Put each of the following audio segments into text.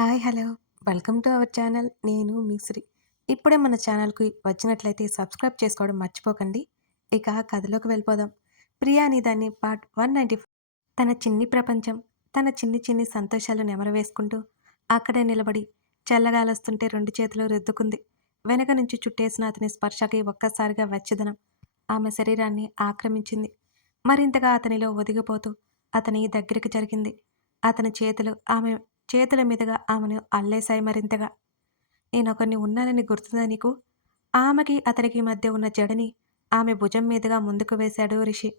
Hi! Hello! Welcome to our channel. నేను మీ శ్రీ. ఇప్పుడే మన ఛానల్‌కి వచ్చినట్లయితే సబ్స్క్రైబ్ చేసుకోవడం మర్చిపోకండి. ఇక కథలోకి వెళ్ళిపోదాం. 'ప్రియా' అనే దాన్ని పార్ట్ 194. తన చిన్ని ప్రపంచం, తన చిన్ని చిన్ని సంతోషాలు నెమరవేసుకుంటూ అక్కడే నిలబడి చల్లగాలొస్తుంటే 2 చేతులు రుద్దుకుంది. వెనక నుంచి చుట్టేసిన అతని స్పర్శకి ఒక్కసారిగా వెచ్చదనం ఆమె శరీరాన్ని ఆక్రమించింది. మరింతగా అతనిలో ఒదిగిపోతూ అతని దగ్గరికి జరిగింది. అతని చేతులు ఆమె చేతుల మీదుగా ఆమెను అల్లేశాయి మరింతగా. నేనొకడిని ఉన్నానని గుర్తుందా నీకు? ఆమెకి, అతనికి మధ్య ఉన్న జడని ఆమె భుజం మీదుగా ముందుకు వేశాడు రిషి.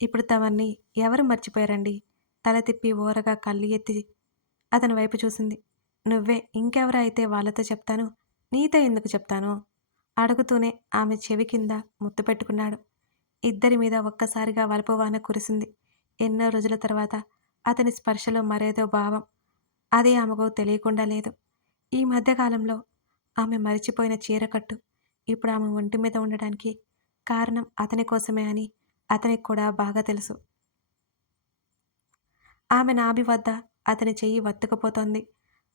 ఇప్పుడు తమన్ని ఎవరు మర్చిపోయారండి? తల తిప్పి ఓరగా కళ్ళు ఎత్తి అతని వైపు చూసింది. నువ్వే, ఇంకెవరు అయితే వాళ్ళతో చెప్తాను. నీతో ఎందుకు చెప్తాను? అడుగుతూనే ఆమె చెవి కింద ముద్దు పెట్టుకున్నాడు. ఇద్దరి మీద ఒక్కసారిగా వలపువాన కురిసింది. ఎన్నో రోజుల తర్వాత అతని స్పర్శలో మరేదో భావం. అది ఆమెకు తెలియకుండా లేదు. ఈ మధ్య కాలంలో ఆమె మరిచిపోయిన చీరకట్టు ఇప్పుడు ఆమె ఒంటి మీద ఉండడానికి కారణం అతని కోసమే అని అతనికి కూడా బాగా తెలుసు. ఆమె నాభి వద్ద అతని చెయ్యి వత్తుకుపోతోంది.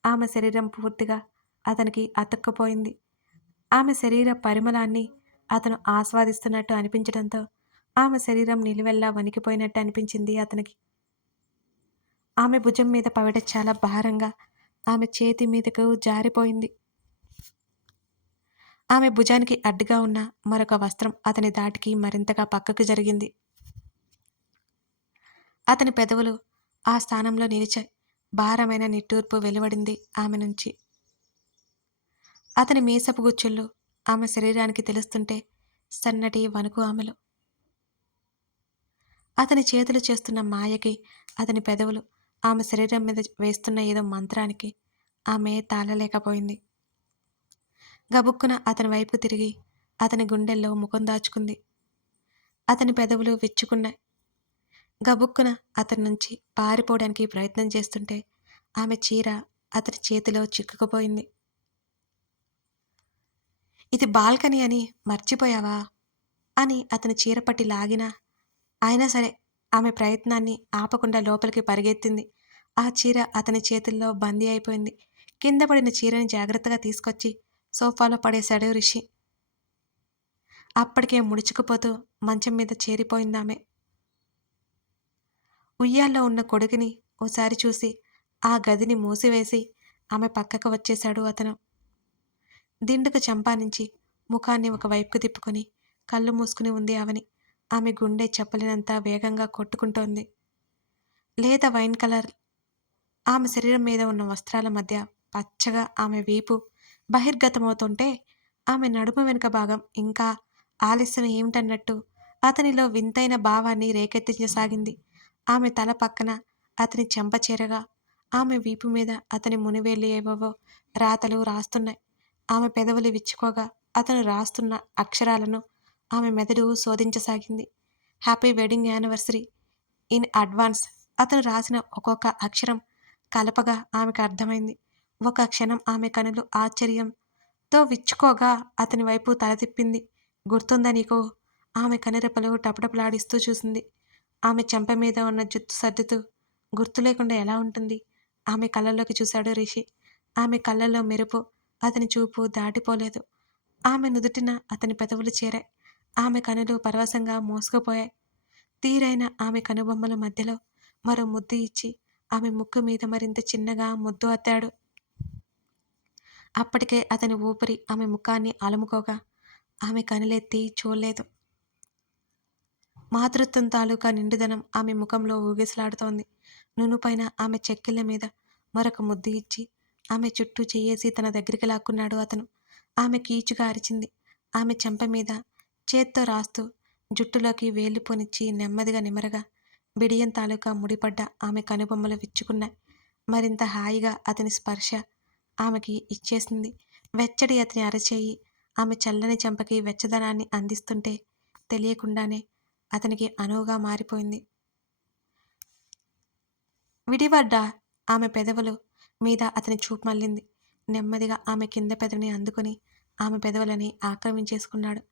ఆమె శరీరం పూర్తిగా అతనికి అతుక్కుపోయింది. ఆమె శరీర పరిమళాన్ని అతను ఆస్వాదిస్తున్నట్టు అనిపించడంతో ఆమె శరీరం నిలువెల్లా వణికిపోయినట్టు అనిపించింది అతనికి. ఆమె భుజం మీద పవిట చాలా భారంగా ఆమె చేతి మీదకు జారిపోయింది. ఆమె భుజానికి అడ్డుగా ఉన్న మరొక వస్త్రం అతని ధాటికి మరింతగా పక్కకు జరిగింది. అతని పెదవులు ఆ స్థానంలో నిలిచాయి. భారమైన నిట్టూర్పు వెలువడింది ఆమె నుంచి. అతని మీసపు గుచ్చుళ్ళు ఆమె శరీరానికి తెలుస్తుంటే సన్నటి వణుకు ఆమెలో. అతని చేతులు చేస్తున్న మాయకి, అతని పెదవులు ఆమె శరీరం మీద వేస్తున్న ఏదో మంత్రానికి ఆమె తాళలేకపోయింది. గబుక్కున అతని వైపు తిరిగి అతని గుండెల్లో ముఖం దాచుకుంది. అతని పెదవులు విచ్చుకున్నాయి. గబుక్కున అతని నుంచి పారిపోవడానికి ప్రయత్నం చేస్తుంటే ఆమె చీర అతని చేతిలో చిక్కుకుపోయింది. ఇది బాల్కనీ అని మర్చిపోయావా? అని అతని చీర పట్టి లాగినా అయినా సరే ఆమె ప్రయత్నాన్ని ఆపకుండా లోపలికి పరిగెత్తింది. ఆ చీర అతని చేతుల్లో బందీ అయిపోయింది. కింద పడిన చీరని జాగ్రత్తగా తీసుకొచ్చి సోఫాలో పడేశాడు రిషి. అప్పటికే ముడుచుకుపోతూ మంచం మీద చేరిపోయిందామె. ఉయ్యాల్లో ఉన్న కొడుకుని ఓసారి చూసి ఆ గదిని మూసివేసి ఆమె పక్కకు వచ్చేశాడు అతను. దిండుకు చంపానించి ముఖాన్ని ఒకవైపుకు తిప్పుకొని కళ్ళు మూసుకుని ఉంది అవని. ఆమె గుండె చెప్పలేనంత వేగంగా కొట్టుకుంటోంది. లేత వైన్ కలర్ ఆమె శరీరం మీద ఉన్న వస్త్రాల మధ్య పచ్చగా ఆమె వీపు బహిర్గతమవుతుంటే ఆమె నడుము వెనుక భాగం ఇంకా ఆలస్యం ఏమిటన్నట్టు అతనిలో వింతైన భావాన్ని రేకెత్తించసాగింది. ఆమె తల పక్కన అతని చెంప చేరగా ఆమె వీపు మీద అతని మునివేళ్ళు ఏవేవో రాతలు రాస్తున్నాయి. ఆమె పెదవులు విచ్చుకోగా అతను రాస్తున్న అక్షరాలను ఆమె మెదడు శోధించసాగింది. Happy wedding anniversary in advance. అతను రాసిన ఒక్కొక్క అక్షరం కలపగా ఆమెకు అర్థమైంది. ఒక క్షణం ఆమె కనులు ఆశ్చర్యంతో విచ్చుకోగా అతని వైపు తల తిప్పింది. గుర్తుందా నీకు? ఆమె కనురెప్పలు టపటపలాడిస్తూ చూసింది. ఆమె చెంప మీద ఉన్న జుత్తు సర్దుతూ. గుర్తు లేకుండా ఎలా ఉంటుంది? ఆమె కళ్ళల్లోకి చూశాడు రిషి. ఆమె కళ్ళల్లో మెరుపు అతని చూపు దాటిపోలేదు. ఆమె నుదుటిన అతని పెదవులు చేరాయి. ఆమె కనులు పరవశంగా మూసుకుపోయాయి. తీరైన ఆమె కనుబొమ్మల మధ్యలో మరో ముద్దు ఇచ్చి ఆమె ముక్కు మీద మరింత చిన్నగా ముద్దు అద్దాడు. అప్పటికే అతని ఊపిరి ఆమె ముఖాన్ని అలుముకోగా ఆమె కనులెత్తి చూడలేదు. మాతృత్వం తాలూకా నిండుదనం ఆమె ముఖంలో ఊగిసలాడుతోంది. నునుపైన ఆమె చెక్కిళ్ళ మీద మరొక ముద్దు ఇచ్చి ఆమె చుట్టూ చెయ్యేసి తన దగ్గరికి లాక్కున్నాడు అతను. ఆమె కీచుగా అరిచింది. ఆమె చెంప మీద చేత్తో రాస్తూ జుట్టులోకి వేళ్ళు పొనిచ్చి నెమ్మదిగా నిమరగా బిడియం తాలూకా ముడిపడ్డ ఆమె కనుబొమ్మలు విచ్చుకున్నాయి. మరింత హాయిగా అతని స్పర్శ ఆమెకి ఇచ్చేసింది. వెచ్చడి అతని అరచేయి ఆమె చల్లని చెంపకి వెచ్చదనాన్ని అందిస్తుంటే తెలియకుండానే అతనికి అనువుగా మారిపోయింది. విడివడ్డ ఆమె పెదవులు మీద అతని చూపు మళ్ళింది. నెమ్మదిగా ఆమె కింద పెదవిని అందుకుని ఆమె పెదవులని ఆక్రమించేసుకున్నాడు.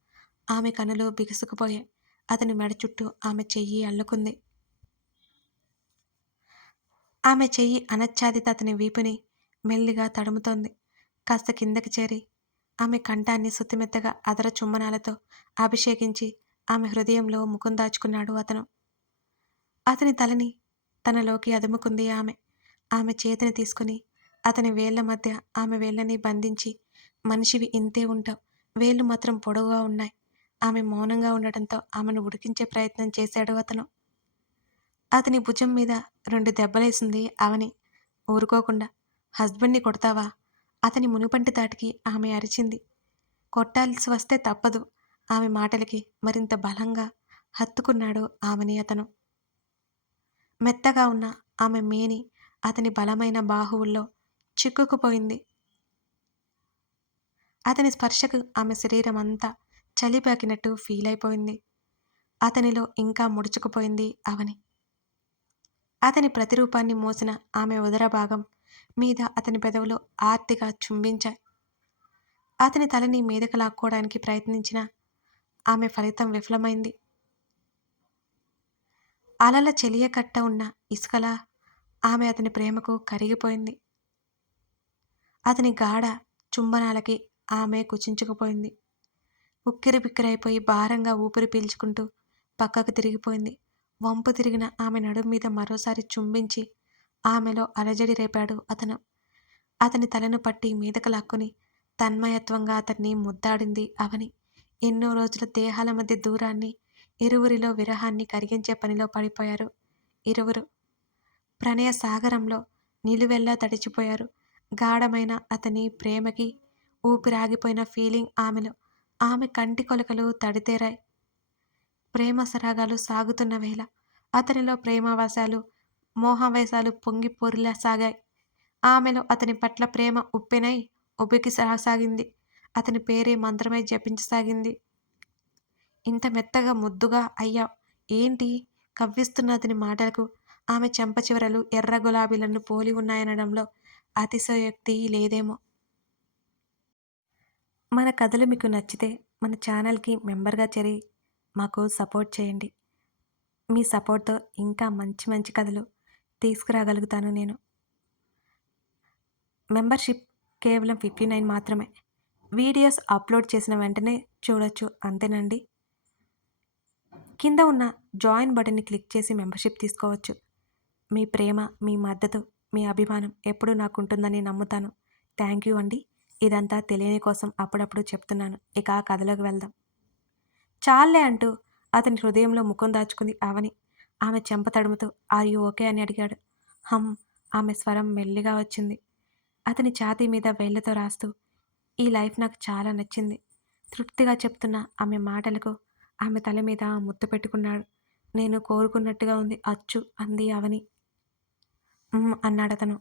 ఆమె కనులు బిగుసుకుపోయాయి. అతని మెడ చుట్టూ ఆమె చెయ్యి అల్లుకుంది. ఆమె చెయ్యి అనాచ్ఛాదిత అతని వీపుని మెల్లిగా తడుముతోంది. కాస్త కిందకి చేరి ఆమె కంఠాన్ని సుతిమెత్తగా అదర చుమ్మనాలతో అభిషేకించి ఆమె హృదయంలో ముఖం దాచుకున్నాడు అతను. అతని తలని తనలోకి అదుముకుంది ఆమె. ఆమె చేతిని తీసుకుని అతని వేళ్ల మధ్య ఆమె వేళ్ళని బంధించి, మనిషివి ఇంతే ఉంటావు. వేళ్ళు మాత్రం పొడవుగా ఉన్నాయి. ఆమె మౌనంగా ఉండటంతో ఆమెను ఉడికించే ప్రయత్నం చేశాడు అతను. అతని భుజం మీద 2 దెబ్బలేసింది అవని ఊరుకోకుండా. హస్బెండ్‌ని కొడతావా? అతని మునుపంటి ధాటికి ఆమె అరిచింది. కొట్టాల్సి వస్తే తప్పదు. ఆమె మాటలకి మరింత బలంగా హత్తుకున్నాడు ఆమెని అతను. మెత్తగా ఉన్న ఆమె మేని అతని బలమైన బాహువుల్లో చిక్కుకుపోయింది. అతని స్పర్శకు ఆమె శరీరమంతా చలి పాకినట్టు ఫీలయిపోయింది. అతనిలో ఇంకా ముడుచుకుపోయింది అవని. అతని ప్రతిరూపాన్ని మోసిన ఆమె ఉదర భాగం మీద అతని పెదవులు ఆర్తిగా చుంబించాయి. అతని తలని మీదకు లాక్కోవడానికి ప్రయత్నించినా ఆమె ఫలితం విఫలమైంది. అలల చెలియకట్ట ఉన్న ఇసుకలా ఆమె అతని ప్రేమకు కరిగిపోయింది. అతని గాఢ చుంబనాలకి ఆమె కుచించుకుపోయింది. ఉక్కిరిబిక్కిరైపోయి భారంగా ఊపిరి పీల్చుకుంటూ పక్కకు తిరిగిపోయింది. వంపు తిరిగిన ఆమె నడుం మీద మరోసారి చుంబించి ఆమెలో అలజడి రేపాడు అతను. అతని తలను పట్టి మీదకు లాక్కుని తన్మయత్వంగా అతన్ని ముద్దాడింది అవని. ఎన్నో రోజుల దేహాల మధ్య దూరాన్ని, ఇరువురిలో విరహాన్ని కరిగించే పనిలో పడిపోయారు ఇరువురు. ప్రణయ సాగరంలో నిలువెల్లా తడిచిపోయారు. గాఢమైన అతని ప్రేమకి ఊపిరాగిపోయిన ఫీలింగ్ ఆమెలో. ఆమె కంటి కొలకలు తడితేరాయి. ప్రేమ సరాగాలు సాగుతున్న వేళ అతనిలో ప్రేమావేశాలు, మోహావేశాలు పొంగి పొర్లిలా సాగాయి. ఆమెలో అతని పట్ల ప్రేమ ఉప్పెనై ఉబికి సాగింది. అతని పేరే మంత్రమై జపించసాగింది. ఇంత మెత్తగా ముద్దుగా అయ్యావ్ ఏంటి? కవ్విస్తున్న అతని మాటలకు ఆమె చెంప చివరలు ఎర్ర గులాబీలను పోలి ఉన్నాయనడంలో అతిశయోక్తి లేదేమో. మన కథలు మీకు నచ్చితే మన ఛానల్‌కి మెంబర్‌గా చేరి మాకు సపోర్ట్ చేయండి. మీ సపోర్ట్‌తో ఇంకా మంచి మంచి కథలు తీసుకురాగలుగుతాను నేను. మెంబర్‌షిప్ కేవలం 59 మాత్రమే. వీడియోస్ అప్‌లోడ్ చేసిన వెంటనే చూడొచ్చు అంతేనండి. కింద ఉన్న జాయిన్ బటన్‌ని క్లిక్ చేసి మెంబర్‌షిప్ తీసుకోవచ్చు. మీ ప్రేమ, మీ మద్దతు, మీ అభిమానం ఎప్పుడూ నాకుంటుందని నమ్ముతాను. థ్యాంక్ యూ అండి. ఇదంతా తెలియని కోసం అప్పుడప్పుడు చెప్తున్నాను. ఇక ఆ కథలోకి వెళ్దాం. చాల్లే అంటూ అతని హృదయంలో ముఖం దాచుకుంది అవని. ఆమె చెంప తడుముతూ ఆర్ యూ ఓకే అని అడిగాడు. హమ్. ఆమె స్వరం మెల్లిగా వచ్చింది. అతని ఛాతీ మీద వేళ్లతో రాస్తూ ఈ లైఫ్ నాకు చాలా నచ్చింది. తృప్తిగా చెప్తున్న ఆమె మాటలకు ఆమె తల మీద ముద్దు పెట్టుకున్నాడు. నేను కోరుకున్నట్టుగా ఉంది అచ్చు అంది అవని. అన్నాడతను.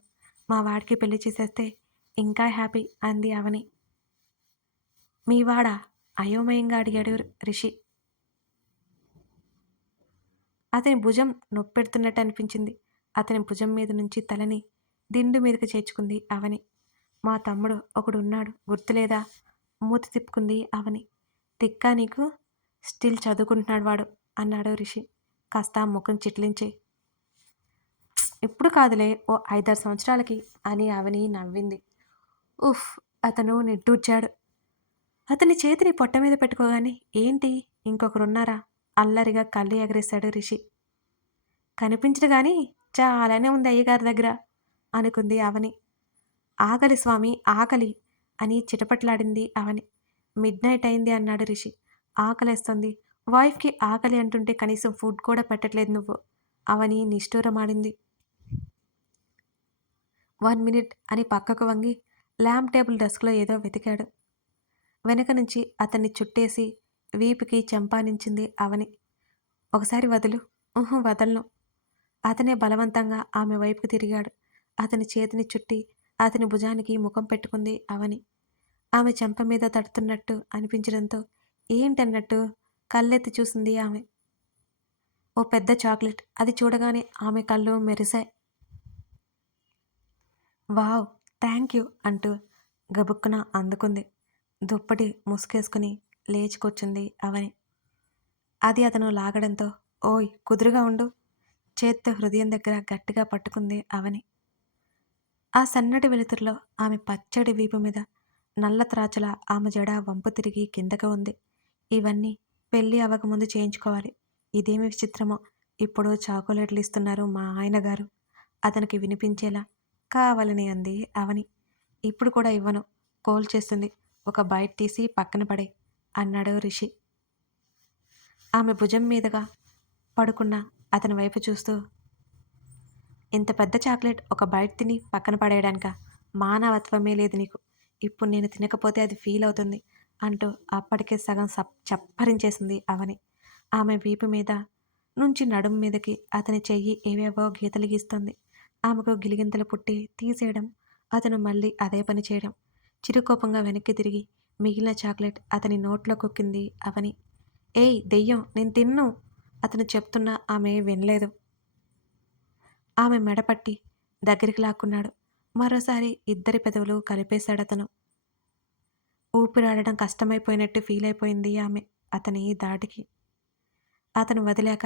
మా వాడికి పెళ్లి చేసేస్తే ఇంకా హ్యాపీ అంది అవని. మీ వాడా? అయోమయంగా అడిగాడు రిషి. అతని భుజం నొప్పెడుతున్నట్టు అనిపించింది. అతని భుజం మీద నుంచి తలని దిండు మీదకి చేర్చుకుంది అవని. మా తమ్ముడు ఒకడున్నాడు గుర్తులేదా? మూతి తిప్పుకుంది అవని. తిక్కా నీకు? స్టిల్ చదువుకుంటున్నాడు వాడు అన్నాడు రిషి కాస్త ముఖం చిట్లించి. ఇప్పుడు కాదులే ఓ 5-6 సంవత్సరాలకి అని అవని నవ్వింది. ఉఫ్ అతను నిట్టూర్చాడు. అతని చేతిని పొట్ట మీద పెట్టుకోగానే ఏంటి ఇంకొకరున్నారా అల్లరిగా కళ్ళు ఎగరేశాడు రిషి. కనిపించడు గాని చాలానే ఉంది అయ్యగారి దగ్గర అనుకుంది అవని. ఆకలి స్వామి ఆకలి అని చిటపట్లాడింది అవని. మిడ్ నైట్ అయింది అన్నాడు రిషి. ఆకలేస్తుంది. వైఫ్కి ఆకలి అంటుంటే కనీసం ఫుడ్ కూడా పెట్టట్లేదు నువ్వు అవని నిష్ఠూరమాడింది. 1 మినిట్ అని పక్కకు వంగి ల్యాంప్ టేబుల్ డెస్క్లో ఏదో వెతికాడు. వెనక నుంచి అతన్ని చుట్టేసి వీపుకి చెంపానించింది అవని. ఒకసారి వదులు. వదలను. అతనే బలవంతంగా ఆమె వైపుకు తిరిగాడు. అతని చేతిని చుట్టి అతని భుజానికి ముఖం పెట్టుకుంది అవని. ఆమె చెంప మీద తడుతున్నట్టు అనిపించడంతో ఏంటన్నట్టు కళ్ళెత్తి చూసింది ఆమె. ఓ పెద్ద చాక్లెట్. అది చూడగానే ఆమె కళ్ళు మెరిశాయి. వావ్ థ్యాంక్ యూ అంటూ గబుక్కున అందుకుంది. దుప్పటి ముసుగేసుకుని లేచి కూర్చుంది అవని. అది అతను లాగడంతో ఓయ్ కుదురుగా ఉండు చేత్తో హృదయం దగ్గర గట్టిగా పట్టుకుంది అవని. ఆ సన్నటి వెలుతురులో ఆమె పచ్చడి వీపు మీద నల్ల త్రాచుల ఆమె జడ వంపు తిరిగి కిందకు ఉంది. ఇవన్నీ పెళ్ళి అవ్వకముందు చేయించుకోవాలి. ఇదేమి విచిత్రమో ఇప్పుడు చాకోలెట్లు ఇస్తున్నారు మా ఆయన గారు. అతనికి వినిపించేలా కావాలని అంది అవని. ఇప్పుడు కూడా ఇవ్వను. కోల్ చేస్తుంది. ఒక బైట్ తీసి పక్కన పడే అన్నాడు రిషి. ఆమె భుజం మీదగా పడుకున్న అతని వైపు చూస్తూ, ఇంత పెద్ద చాక్లెట్ ఒక బైట్ తిని పక్కన పడేయడానికా? మానవత్వమే లేదు నీకు. ఇప్పుడు నేను తినకపోతే అది ఫీల్ అవుతుంది అంటూ అప్పటికే సగం చప్పరించేసింది అవని. ఆమె వీపు మీద నుంచి నడుం మీదకి అతని చెయ్యి ఏవేవో గీతలు గీస్తుంది. ఆమెకు గిలిగింతలు పుట్టి తీసేయడం, అతను మళ్ళీ అదే పని చేయడం. చిరుకోపంగా వెనక్కి తిరిగి మిగిలిన చాక్లెట్ అతని నోట్లో కుక్కింది అవని. ఏయ్ దెయ్యం, నేను తిన్ను అతను చెప్తున్నా ఆమె వినలేదు. ఆమె మెడపట్టి దగ్గరికి లాక్కున్నాడు. మరోసారి ఇద్దరి పెదవులు కలిపేశాడతను. ఊపిరాడడం కష్టమైపోయినట్టు ఫీల్ అయిపోయింది ఆమె అతని దాటికి. అతను వదిలాక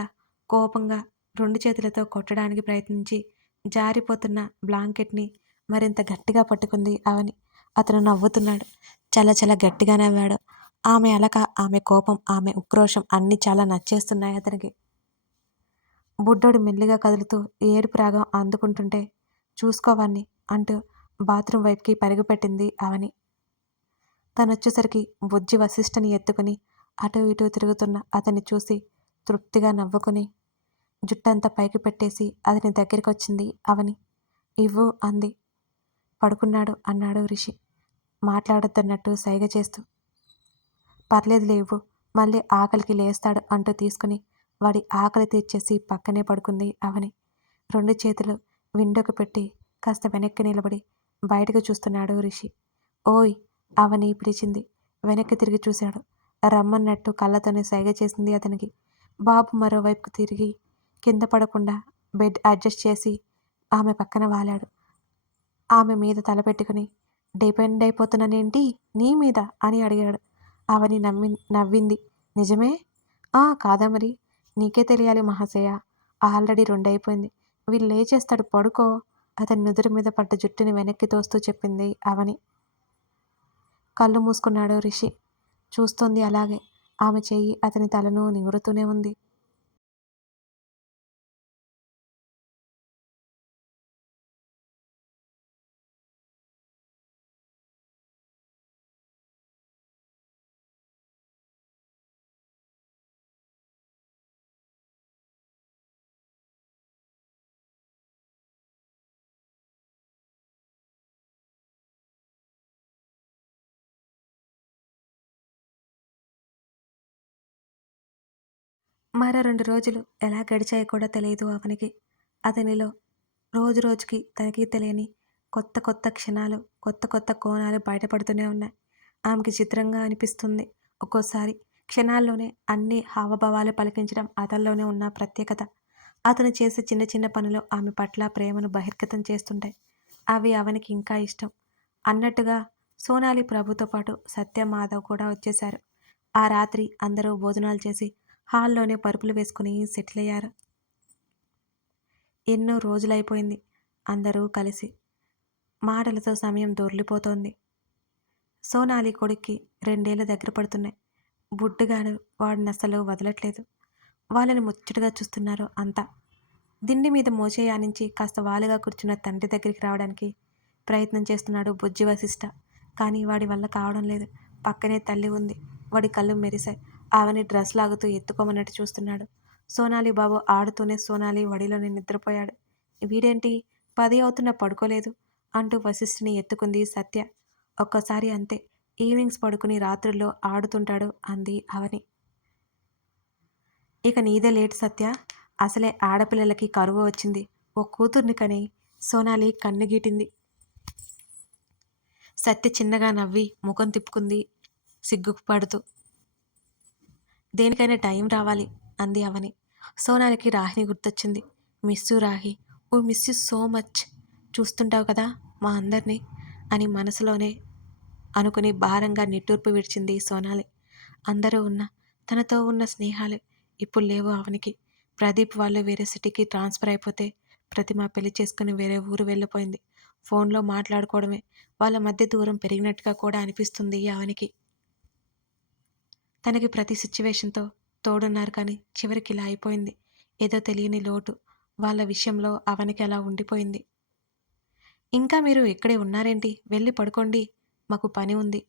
కోపంగా రెండు చేతులతో కొట్టడానికి ప్రయత్నించి జారిపోతున్న బ్లాంకెట్ని మరింత గట్టిగా పట్టుకుంది అవని. అతను నవ్వుతున్నాడు. చాలా చాలా గట్టిగా నవ్వాడు. ఆమె అలక, ఆమె కోపం, ఆమె ఉక్రోషం అన్నీ చాలా నచ్చేస్తున్నాయి అతనికి. బుడ్డోడు మెల్లిగా కదులుతూ ఏడుపు రాగం అందుకుంటుంటే చూసుకోవాన్ని అంటూ బాత్రూం వైపుకి పరుగుపెట్టింది అవని. తనొచ్చేసరికి బుజ్జి వశిష్ఠని ఎత్తుకుని అటూ ఇటూ తిరుగుతున్న అతన్ని చూసి తృప్తిగా నవ్వుకుని జుట్టంతా పైకి పెట్టేసి అతని దగ్గరికొచ్చింది అవని. ఇవ్వు అంది. పడుకున్నాడు అన్నాడు రిషి మాట్లాడొద్దన్నట్టు సైగ చేస్తూ. పర్లేదులే ఇవ్వు, మళ్ళీ ఆకలికి లేస్తాడు అంటూ తీసుకుని వాడి ఆకలి తీర్చేసి పక్కనే పడుకుంది అవని. రెండు చేతులు విండోకు పెట్టి కాస్త వెనక్కి నిలబడి బయటకు చూస్తున్నాడు రిషి. ఓయ్ అవని పిలిచింది. వెనక్కి తిరిగి చూశాడు. రమ్మన్నట్టు కళ్ళతోనే సైగ చేసింది అతనికి. బాబు మరోవైపుకు తిరిగి కింద పడకుండా బెడ్ అడ్జస్ట్ చేసి ఆమె పక్కన వాలాడు. ఆమె మీద తలపెట్టుకుని డిపెండ్ అయిపోతున్నానేంటి నీ మీద అని అడిగాడు. అవని నవ్వింది. నిజమే? కాదా మరి, నీకే తెలియాలి మహాశయ. ఆల్రెడీ 2 అయిపోయింది. వీళ్ళు లేచేస్తాడు, పడుకో అతని నుదురు మీద పడ్డ జుట్టుని వెనక్కి తోస్తూ చెప్పింది అవని. కళ్ళు మూసుకున్నాడు రిషి. చూస్తోంది అలాగే. ఆమె చెయ్యి అతని తలను నిమురుతూనే ఉంది. మరో 2 రోజులు ఎలా గడిచాయో కూడా తెలియదు అవనికి. అతనిలో రోజు రోజుకి తనకి తెలియని కొత్త కొత్త క్షణాలు, కొత్త కొత్త కోణాలు బయటపడుతూనే ఉన్నాయి. ఆమెకి చిత్రంగా అనిపిస్తుంది ఒక్కోసారి. క్షణాల్లోనే అన్ని హావభావాలు పలికించడం అతనిలోనే ఉన్న ప్రత్యేకత. అతను చేసే చిన్న చిన్న పనులు ఆమె పట్ల ప్రేమను బహిర్గతం చేస్తుంటాయి. అవి అవనికి ఇంకా ఇష్టం. అన్నట్టుగా సోనాలి ప్రభుతో పాటు సత్య, మాధవ్ కూడా వచ్చేశారు. ఆ రాత్రి అందరూ భోజనాలు చేసి హాల్లోనే పరుపులు వేసుకుని సెటిల్ అయ్యారు. ఎన్నో రోజులైపోయింది అందరూ కలిసి. మాటలతో సమయం దొర్లిపోతోంది. సోనాలి కొడుక్కి 2 ఏళ్ళు దగ్గర పడుతున్నాయి. బుడ్డుగాడు వాడినసలు వదలట్లేదు. వాళ్ళని ముచ్చటగా చూస్తున్నారు అంతా. దిండి మీద మోచేయానించి కాస్త వాలుగా కూర్చున్న తండ్రి దగ్గరికి రావడానికి ప్రయత్నం చేస్తున్నాడు బుజ్జి వశిష్ఠ. కానీ వాడి వల్ల కావడం లేదు. పక్కనే తల్లి ఉంది. వాడి కళ్ళు మెరిశాయి. ఆమెని డ్రెస్ లాగుతూ ఎత్తుకోమన్నట్టు చూస్తున్నాడు. సోనాలి బాబు ఆడుతూనే సోనాలి వడిలోనే నిద్రపోయాడు. వీడేంటి 10 అవుతున్నా పడుకోలేదు అంటూ వశిష్ఠని ఎత్తుకుంది సత్య. ఒక్కసారి అంతే, ఈవినింగ్స్ పడుకుని రాత్రుల్లో ఆడుతుంటాడు అంది అవని. ఇక నీదే లేట్ సత్య. అసలే ఆడపిల్లలకి కరువు వచ్చింది. ఓ కూతుర్ని కని సోనాలి కన్నుగీటింది. సత్య చిన్నగా నవ్వి ముఖం తిప్పుకుంది సిగ్గుపడుతూ. దేనికైనా టైం రావాలి అంది అవని. సోనాలికి రాహిని గుర్తొచ్చింది. Miss Rahi, oh miss you so much. చూస్తుంటావు కదా మా అందరినీ అని మనసులోనే అనుకుని భారంగా నిట్టూర్పు విడిచింది సోనాలి. అందరూ ఉన్న తనతో ఉన్న స్నేహాలు ఇప్పుడు లేవు అవనికి. ప్రదీప్ వాళ్ళు వేరే సిటీకి ట్రాన్స్ఫర్ అయిపోతే ప్రతిమ పెళ్లి చేసుకుని వేరే ఊరు వెళ్ళిపోయింది. ఫోన్లో మాట్లాడుకోవడమే. వాళ్ళ మధ్య దూరం పెరిగినట్టుగా కూడా అనిపిస్తుంది అవనికి. తనకి ప్రతి సిచ్యువేషన్‌తో తోడున్నారు కానీ చివరికి ఇలా అయిపోయింది. ఏదో తెలియని లోటు వాళ్ళ విషయంలో అవనికి అలా ఉండిపోయింది. "ఇంకా మీరు ఇక్కడే ఉన్నారేంటి? వెళ్లి పడుకోండి. మాకు పని ఉంది"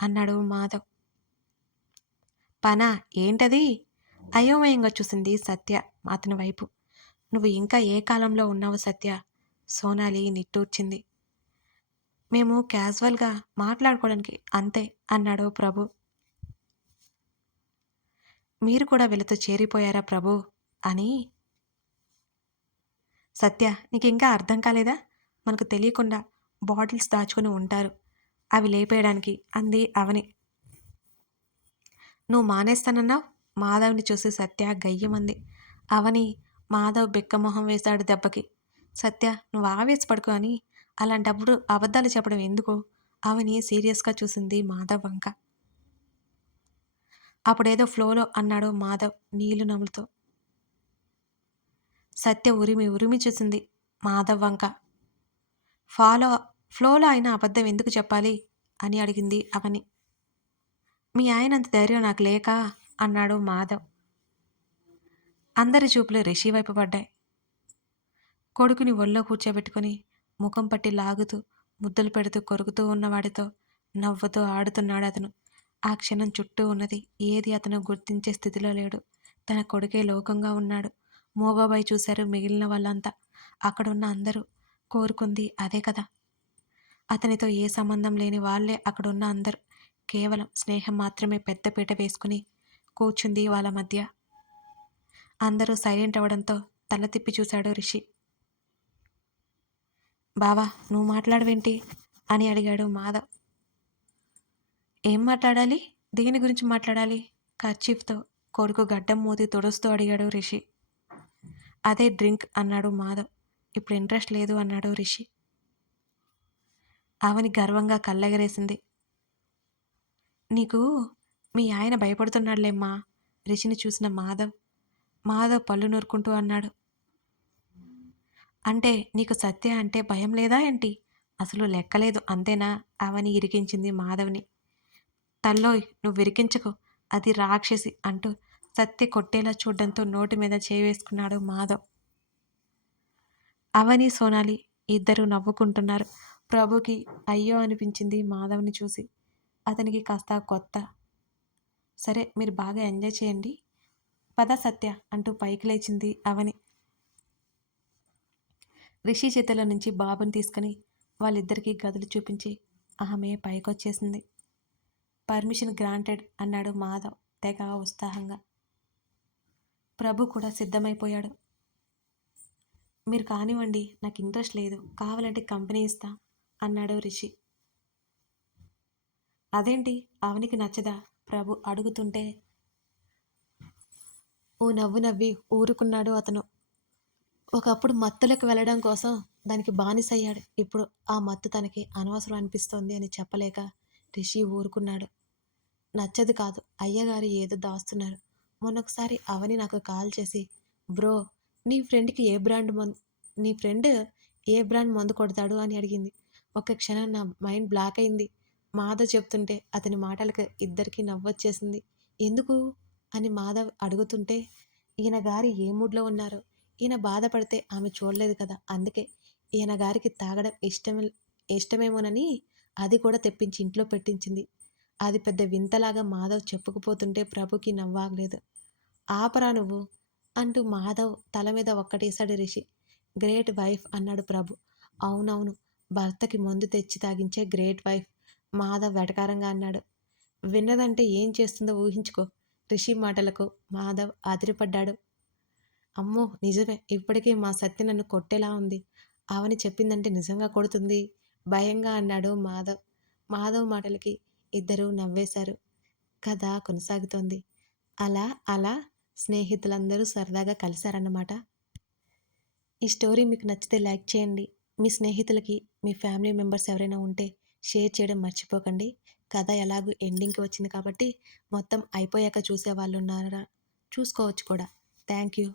అన్నాడు మాధవ్. "పనా? ఏంటది?" అయోమయంగా చూసింది సత్య అతని వైపు. "నువ్వు ఇంకా ఏ కాలంలో ఉన్నావు సత్య?" సోనాలి నిట్టూర్చింది. "మేము క్యాజువల్‌గా మాట్లాడుకోవడానికి అంతే" అన్నాడు ప్రభు. "మీరు కూడా వీళ్ళతో చేరిపోయారా ప్రభూ" అని. "సత్య, నీకింకా అర్థం కాలేదా? మనకు తెలియకుండా బాటిల్స్ దాచుకుని ఉంటారు. అవి లేపేయడానికి" అంది అవని. "నువ్వు మానేస్తానన్నావు?" మాధవ్‌ని చూసి సత్య గయ్యమంది. అవని మాధవ్ బిక్కమొహం వేశాడు దెబ్బకి. "సత్య, నువ్వు ఆవేశపడకు అని అలాంటప్పుడు అబద్ధాలు చెప్పడం ఎందుకు?" అవని సీరియస్‌గా చూసింది మాధవ్ వంక. అప్పుడేదో ఫ్లోలో అన్నాడు మాధవ్ నీళ్లు నములుతూ. సత్య ఉరిమి ఉరిమి చూసింది మాధవ్ వంక. ఫాలో ఫ్లోలో అయినా అబద్ధం ఎందుకు చెప్పాలి అని అడిగింది అవని. "మీ ఆయనంత ధైర్యం నాకు లేక" అన్నాడు మాధవ్. అందరి చూపులు రిషి వైపు పడ్డాయి. కొడుకుని ఒళ్ళో కూర్చోబెట్టుకుని ముఖం పట్టి లాగుతూ ముద్దలు పెడుతూ కొరుకుతూ ఉన్నవాడితో నవ్వుతూ ఆడుతున్నాడు అతను. ఆ క్షణం చుట్టూ ఉన్నది ఏది అతను గుర్తించే స్థితిలో లేడు. తన కొడుకే లోకంగా ఉన్నాడు. మూగబాయి చూశారు మిగిలిన వాళ్ళంతా. అక్కడున్న అందరూ కోరుకుంది అదే కదా. అతనితో ఏ సంబంధం లేని వాళ్ళే అక్కడున్న అందరూ. కేవలం స్నేహం మాత్రమే పెద్దపీట వేసుకుని కూర్చుంది వాళ్ళ మధ్య. అందరూ సైలెంట్ అవ్వడంతో తల తిప్పి చూశాడు రిషి. "బావా, నువ్వు మాట్లాడవేంటి?" అని అడిగాడు మాధవ్. "ఏం మాట్లాడాలి? దేని గురించి మాట్లాడాలి?" కర్చీఫ్‌తో కొడుకు గడ్డం మూతి తుడుస్తూ అడిగాడు రిషి. "అదే డ్రింక్" అన్నాడు మాధవ్. "ఇప్పుడు ఇంట్రెస్ట్ లేదు" అన్నాడు రిషి. అవని గర్వంగా కళ్ళెగరేసింది. "నీకు మీ ఆయన భయపడుతున్నాడులేమ్మా" రిషిని చూసిన మాధవ్ పళ్ళు నూరుకుంటూ అన్నాడు. "అంటే నీకు సత్య అంటే భయం లేదా ఏంటి? అసలు లెక్కలేదు అంతేనా?" అవని ఇరికించింది మాధవ్‌ని. "తల్లోయ్, నువ్విరికించకు, అది రాక్షసి" అంటూ సత్య కొట్టేలా చూడ్డంతో నోటి మీద చేయి వేసుకున్నాడు మాధవ్. అవని, సోనాలి ఇద్దరూ నవ్వుకుంటున్నారు. ప్రభుకి అయ్యో అనిపించింది మాధవ్‌ని చూసి. అతనికి కాస్త కొత్త. "సరే, మీరు బాగా ఎంజాయ్ చేయండి. పద సత్య" అంటూ పైకి లేచింది అవని. రిషి చేతిలో నుంచి బాబుని తీసుకుని వాళ్ళిద్దరికీ గదులు చూపించి ఆమె పైకొచ్చేసింది. "పర్మిషన్ గ్రాంటెడ్" అన్నాడు మాధవ్ తెగ ఉత్సాహంగా. ప్రభు కూడా సిద్ధమైపోయాడు. "మీరు కానివ్వండి, నాకు ఇంట్రెస్ట్ లేదు. కావాలంటే కంపెనీ ఇస్తా" అన్నాడు రిషి. "అదేంటి, అవనికి నచ్చదా?" ప్రభు అడుగుతుంటే ఓ నవ్వు నవ్వి ఊరుకున్నాడు అతను. ఒకప్పుడు మత్తులోకి వెళ్ళడం కోసం దానికి బానిసయ్యాడు. ఇప్పుడు ఆ మత్తు తనకి అనవసరం అనిపిస్తోంది అని చెప్పలేక రిషి ఊరుకున్నాడు. "నచ్చదు కాదు, అయ్యగారు ఏదో దాస్తున్నారు. మొన్నొకసారి అవని నాకు కాల్ చేసి, 'బ్రో, నీ ఫ్రెండ్‌కి ఏ బ్రాండ్ మం నీ ఫ్రెండ్ ఏ బ్రాండ్ మందు కొడతాడు' అని అడిగింది. ఒక్క క్షణం నా మైండ్ బ్లాక్ అయింది." మాధవ్ చెప్తుంటే అతని మాటలకు ఇద్దరికీ నవ్వొచ్చేసింది. "ఎందుకు?" అని మాధవ్ అడుగుతుంటే, ఈయన గారు ఏ మూడ్‌లో ఉన్నారో, ఈయన బాధపడితే ఆమె చూడలేదు కదా, అందుకే ఈయన గారికి తాగడం ఇష్టమేమోనని అది కూడా తెప్పించి ఇంట్లో పెట్టించింది. అది పెద్ద వింతలాగా మాధవ్ చెప్పుకుపోతుంటే ప్రభుకి నవ్వాగలేదు. "ఆపరా నువ్వు" అంటూ మాధవ్ తల మీద ఒక్కటేశాడు రిషి. "గ్రేట్ వైఫ్" అన్నాడు ప్రభు. "అవునవును, భర్తకి మందు తెచ్చి తాగించే గ్రేట్ వైఫ్" మాధవ్ వెటకారంగా అన్నాడు. "విన్నదంటే ఏం చేస్తుందో ఊహించుకో." రిషి మాటలకు మాధవ్ అదిరిపడ్డాడు. "అమ్మో, నిజమే, ఇప్పటికే మా సత్య నన్ను కొట్టేలా ఉంది. ఆవని చెప్పిందంటే నిజంగా కొడుతుంది" భయంగా అన్నాడు మాధవ్. మాధవ్ మాటలకి ఇద్దరూ నవ్వేశారు. కథ కొనసాగుతోంది. అలా అలా స్నేహితులందరూ సరదాగా కలిశారన్నమాట. ఈ స్టోరీ మీకు నచ్చితే లైక్ చేయండి. మీ స్నేహితులకి, మీ ఫ్యామిలీ మెంబర్స్ ఎవరైనా ఉంటే షేర్ చేయడం మర్చిపోకండి. కథ ఎలాగూ ఎండింగ్‌కి వచ్చింది కాబట్టి మొత్తం అయిపోయాక చూసేవాళ్ళున్నారా చూసుకోవచ్చు కూడా. Thank you.